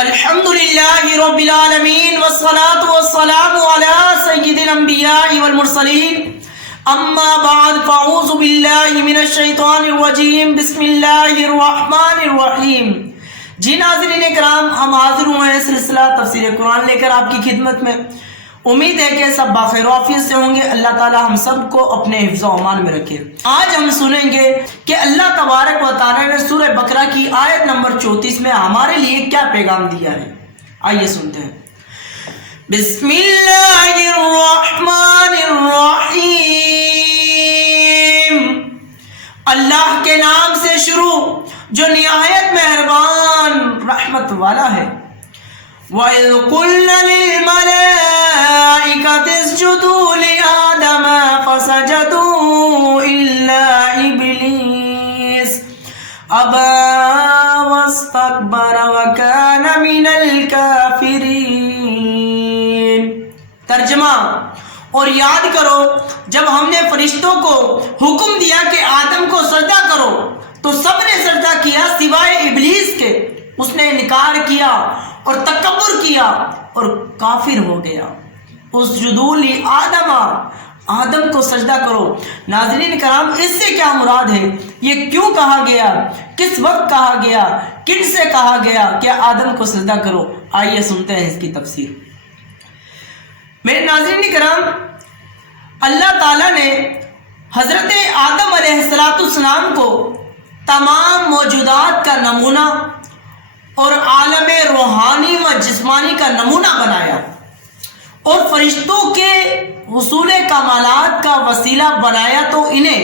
الحمدللہ رب العالمین والصلاة والسلام علی سید الانبیاء والمرسلین اما بعد فاعوذ باللہ من الشیطان الرجیم بسم اللہ الرحمن الرحیم۔ جی ناظرین اکرام، ہم حاضر ہوئے ہیں سلسلہ تفسیر قرآن لے کر آپ کی خدمت میں۔ امید ہے کہ سب بخیر و عافیت سے ہوں گے۔ اللہ تعالی ہم سب کو اپنے حفظ و امان میں رکھے۔ آج ہم سنیں گے کہ اللہ تبارک و تعالی نے سورہ بقرہ کی آیت نمبر 34 میں ہمارے لیے کیا پیغام دیا ہے۔ آئیے سنتے ہیں۔ بسم اللہ الرحمن الرحیم۔ اللہ کے نام سے شروع جو نہایت مہربان رحمت والا ہے۔ وَإِذْ قُلْنَا لِلْمَلَائِكَةِ اسْجُدُوا لِآدَمَ فَسَجَدُوا إِلَّا إِبْلِيسَ أَبَى وَاسْتَكْبَرَ وَكَانَ مِنَ الْكَافِرِينَ۔ ترجمہ: اور یاد کرو جب ہم نے فرشتوں کو حکم دیا کہ آدم کو سجدہ کرو تو سب نے سجدہ کیا سوائے ابلیس کے۔ اس نے انکار کیا اور تکبر کیا اور کافر ہو گیا۔ اسجدوا لآدم، آدم کو سجدہ کرو۔ ناظرین کرام، اس سے کیا مراد ہے؟ یہ کیوں کہا گیا؟ کس وقت کہا گیا؟ کن سے کہا گیا کہ آدم کو سجدہ کرو؟ آئیے سنتے ہیں اس کی تفسیر۔ میرے ناظرین کرام، اللہ تعالیٰ نے حضرت آدم علیہ السلام کو تمام موجودات کا نمونہ اور عالم روحانی و جسمانی کا نمونہ بنایا اور فرشتوں کے حصول کمالات کا وسیلہ بنایا، تو انہیں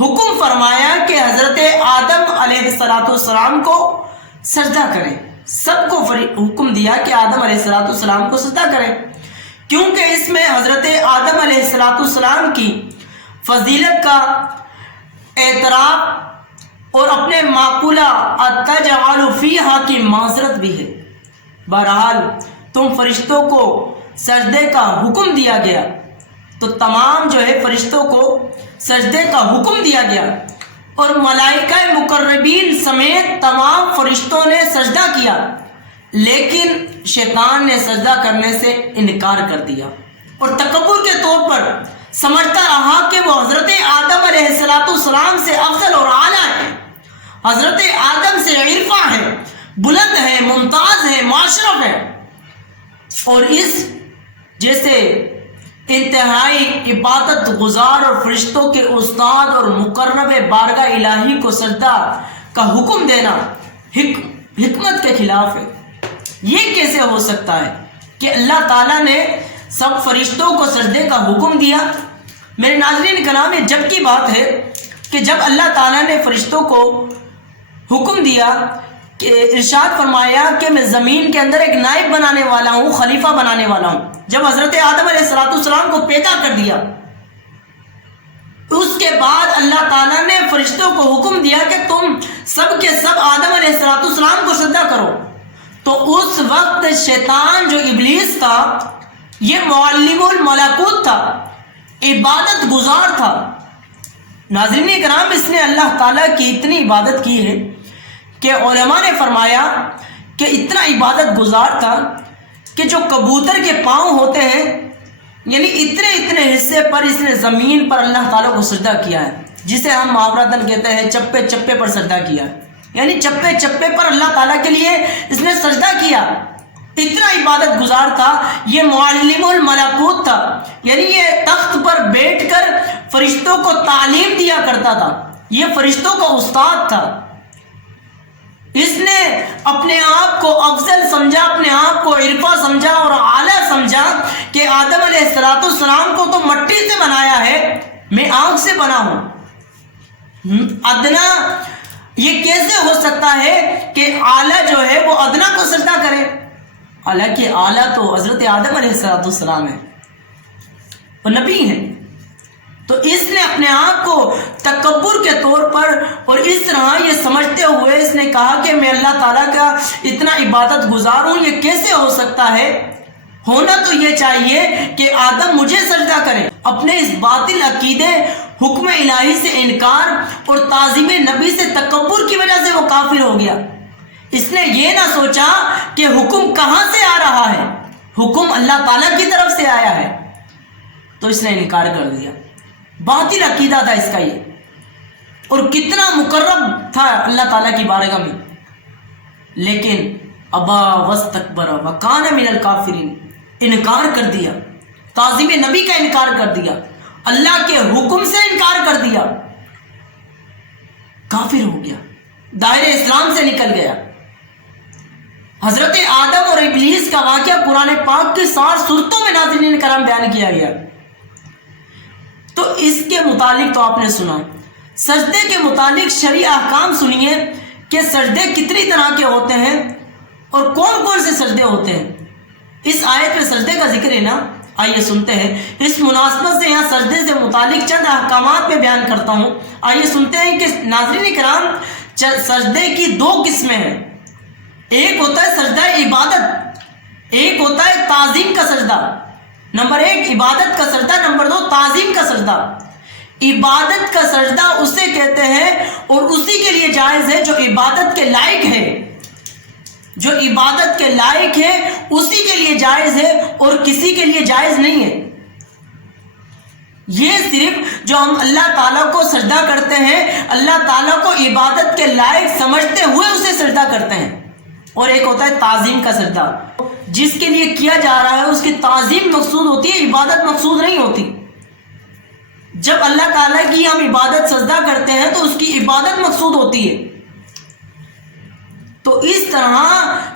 حکم فرمایا کہ حضرت آدم علیہ السلام کو سجدہ کریں۔ سب کو حکم دیا کہ آدم علیہ السلام کو سجدہ کریں، کیونکہ اس میں حضرت آدم علیہ السلام کی فضیلت کا اعتراف اور اپنے معقولہ اتجعل فیہا کی معذرت بھی ہے۔ بہرحال تم فرشتوں کو سجدے کا حکم دیا گیا، تو تمام جو ہے فرشتوں کو سجدے کا حکم دیا گیا اور ملائکہ مقربین سمیت تمام فرشتوں نے سجدہ کیا، لیکن شیطان نے سجدہ کرنے سے انکار کر دیا اور تکبر کے طور پر سمجھتا رہا کہ وہ حضرت آدم علیہ السلام سے افضل اور اعلیٰ ہے، حضرت آدم سے عرفہ ہے، بلند ہے، ممتاز ہے، معشرف ہے، اور اس جیسے انتہائی عبادت گزار اور فرشتوں کے استاد اور مقرب بارگاہ الہی کو سجدہ کا حکم دینا حکمت کے خلاف ہے۔ یہ کیسے ہو سکتا ہے کہ اللہ تعالیٰ نے سب فرشتوں کو سجدے کا حکم دیا؟ میرے ناظرین کرام، یہ جب کی بات ہے کہ جب اللہ تعالیٰ نے فرشتوں کو حکم دیا کہ ارشاد فرمایا کہ میں زمین کے اندر ایک نائب بنانے والا ہوں، خلیفہ بنانے والا ہوں۔ جب حضرت آدم علیہ السلام کو پیدا کر دیا، اس کے بعد اللہ تعالیٰ نے فرشتوں کو حکم دیا کہ تم سب کے سب آدم علیہ السلام کو سجدہ کرو۔ تو اس وقت شیطان جو ابلیس تھا، یہ معلم الملکوت تھا، عبادت گزار تھا۔ ناظرین کرام، اس نے اللہ تعالیٰ کی اتنی عبادت کی ہے کہ علماء نے فرمایا کہ اتنا عبادت گزار تھا کہ جو کبوتر کے پاؤں ہوتے ہیں، یعنی اتنے حصے پر اس نے زمین پر اللہ تعالیٰ کو سجدہ کیا ہے، جسے ہم محاورتاً کہتے ہیں چپے چپے پر سجدہ کیا ہے، یعنی چپے چپے پر اللہ تعالیٰ کے لیے اس نے سجدہ کیا۔ اتنا عبادت گزار تھا، یہ معلم الملکوت تھا، یعنی یہ تخت پر بیٹھ کر فرشتوں کو تعلیم دیا کرتا تھا، یہ فرشتوں کا استاد تھا۔ اس نے اپنے آپ کو افضل سمجھا، اپنے آپ کو عرفہ سمجھا اور اعلیٰ سمجھا کہ آدم علیہ السلام کو تو مٹی سے بنایا ہے، میں آگ سے بنا ہوں۔ ادنا، یہ کیسے ہو سکتا ہے کہ اعلیٰ جو ہے وہ ادنا کو سجدہ کرے؟ حالانکہ اعلیٰ تو حضرت آدم علیہ السلام ہے، وہ نبی ہیں۔ تو اس نے اپنے آپ کو تکبر کے طور پر اور اس طرح یہ سمجھتے ہوئے اس نے کہا کہ میں اللہ تعالیٰ کا اتنا عبادت گزار ہوں، یہ کیسے ہو سکتا ہے؟ ہونا تو یہ چاہیے کہ آدم مجھے سجدہ کرے۔ اپنے اس باطل عقیدے، حکم الہی سے انکار اور تعظیم نبی سے تکبر کی وجہ سے وہ کافر ہو گیا۔ اس نے یہ نہ سوچا کہ حکم کہاں سے آ رہا ہے، حکم اللہ تعالیٰ کی طرف سے آیا ہے، تو اس نے انکار کر دیا۔ باطل عقیدہ تھا اس کا یہ، اور کتنا مقرب تھا اللہ تعالیٰ کی بارگاہ میں، لیکن ابا واستکبر وکان من الکافرین، انکار کر دیا، تعظیم نبی کا انکار کر دیا، اللہ کے حکم سے انکار کر دیا، کافر ہو گیا، دائرہ اسلام سے نکل گیا۔ حضرت آدم اور ابلیس کا واقعہ قرآن پاک کی 60 سورتوں میں ناظرین کرام بیان کیا گیا، تو اس کے متعلق تو آپ نے سنا۔ سجدے کے متعلق شرعی احکام سنیے کہ سجدے کتنی طرح کے ہوتے ہیں اور کون کون سے سجدے ہوتے ہیں۔ اس آیت میں سجدے کا ذکر ہے نا، آئیے سنتے ہیں۔ اس مناسبت سے یہاں سجدے سے متعلق چند احکامات میں بیان کرتا ہوں، آئیے سنتے ہیں کہ ناظرین کرام سجدے کی 2 قسمیں ہیں۔ ایک ہوتا ہے سجدہ عبادت، ایک ہوتا ہے تعظیم کا سجدہ۔ نمبر 1 عبادت کا سجدہ، نمبر 2 تعظیم کا سجدہ۔ عبادت کا سجدہ اسے کہتے ہیں اور اسی کے لیے جائز ہے جو عبادت کے لائق ہے، جو عبادت کے لائق ہے اسی کے لیے جائز ہے اور کسی کے لیے جائز نہیں ہے۔ یہ صرف جو ہم اللہ تعالیٰ کو سجدہ کرتے ہیں، اللہ تعالیٰ کو عبادت کے لائق سمجھتے ہوئے اسے سجدہ کرتے ہیں۔ اور ایک ہوتا ہے تعظیم کا سجدہ، جس کے لیے کیا جا رہا ہے اس کی تعظیم مقصود ہوتی ہے، عبادت مقصود نہیں ہوتی۔ جب اللہ تعالیٰ کی ہم عبادت سجدہ کرتے ہیں تو اس کی عبادت مقصود ہوتی ہے۔ تو اس طرح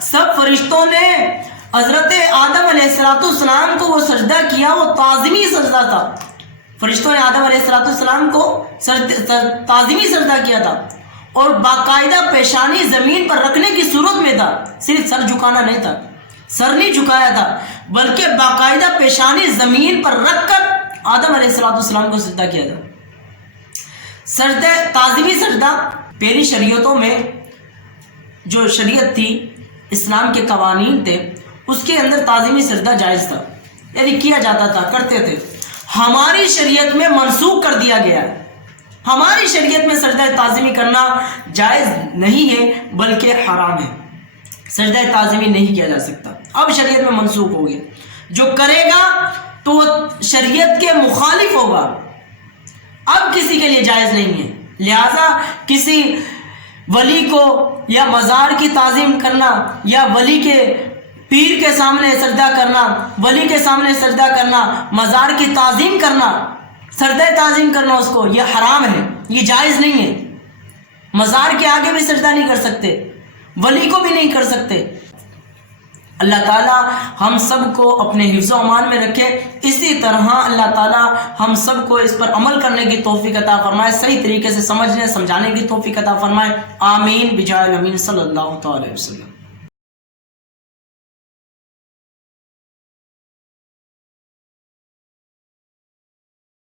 سب فرشتوں نے حضرت آدم علیہ السلام کو وہ سجدہ کیا، وہ تعظیمی سجدہ تھا۔ فرشتوں نے آدم علیہ السلام کو تعظیمی سجدہ کیا تھا، اور باقاعدہ پیشانی زمین پر رکھنے کی صورت میں تھا، صرف سر جھکانا نہیں تھا، سر نہیں جھکایا تھا، بلکہ باقاعدہ پیشانی زمین پر رکھ کر آدم علیہ السلام کو سجدہ کیا تھا۔ سجدہ تعظیمی سجدہ پہلی شریعتوں میں جو شریعت تھی، اسلام کے قوانین تھے، اس کے اندر تعظیمی سجدہ جائز تھا، یعنی کیا جاتا تھا، کرتے تھے۔ ہماری شریعت میں منسوخ کر دیا گیا ہے، ہماری شریعت میں سجدہ تعظیمی کرنا جائز نہیں ہے بلکہ حرام ہے، سجدہ تعظیمی نہیں کیا جا سکتا، اب شریعت میں منسوخ ہو گیا۔ جو کرے گا تو وہ شریعت کے مخالف ہوگا، اب کسی کے لیے جائز نہیں ہے۔ لہذا کسی ولی کو یا مزار کی تعظیم کرنا یا ولی کے پیر کے سامنے سجدہ کرنا، ولی کے سامنے سجدہ کرنا، مزار کی تعظیم کرنا، سجدہ تعظیم کرنا، اس کو یہ حرام ہے، یہ جائز نہیں ہے۔ مزار کے آگے بھی سجدہ نہیں کر سکتے، ولی کو بھی نہیں کر سکتے۔ اللہ تعالیٰ ہم سب کو اپنے حفظ و امان میں رکھے، اسی طرح اللہ تعالیٰ ہم سب کو اس پر عمل کرنے کی توفیق عطا فرمائے، صحیح طریقے سے سمجھنے سمجھانے کی توفیق عطا فرمائے، آمین بجائے امین صلی اللہ تعالی وسلم۔